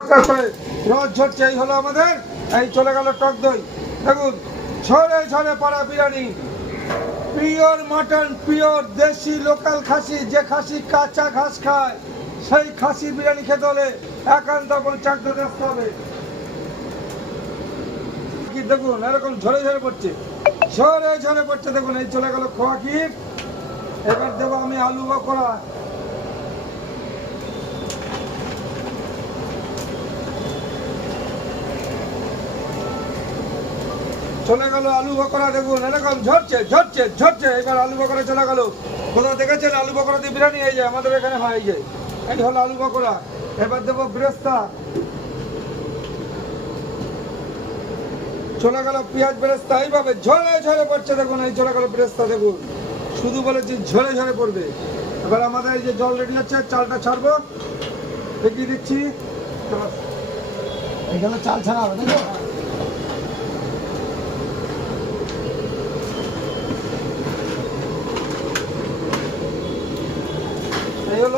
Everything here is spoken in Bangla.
রস ঝরছে, এই হলো আমাদের, এই চলে গেল টক দই। দেখুন ঝরে ঝরে পড়া বিরিয়ানি, পিওর মাটন, পিওর দেশি লোকাল খাসি। যে খাসি কাঁচা ঘাস খায়, সেই খাসি বিরিয়ানি খেতে হলে একান্ত চাকদাতে আসতে হবে। কি দেখুন এরকম ঝরে ঝরে পড়ছে, ঝরে ঝরে পড়ছে। দেখুন এই চলে গেল খোয়া ক্ষীর। এবার দেবো আমি আলু বকরা। চলে গেল আলু বকরা। দেখুন এরকম ঝরছে ঝরছে ঝরছে। এবার আলু বকরা চলে গেল। কোথাও দেখেছেন আলু বকরা দিয়ে বিরিয়ানি হয়ে যায়? আমাদের এখানে হয়ে যায়। এই হলো আলু বকরা। এবার দেবো বেরেস্তা। চলে গেল পেঁয়াজ বেরেস্তা। এইভাবে ঝরে ঝরে পড়ছে। দেখুন এই চলে গেল বেরেস্তা। দেখুন শুধু বলেছি ঝরে ঝরে পড়বে। এবার আমাদের এই যে জল রেডি হচ্ছে, চালটা ছাড়বো, দেখিয়ে দিচ্ছি। এখানে চাল ছাড়া হবে তাই তো? এই হলো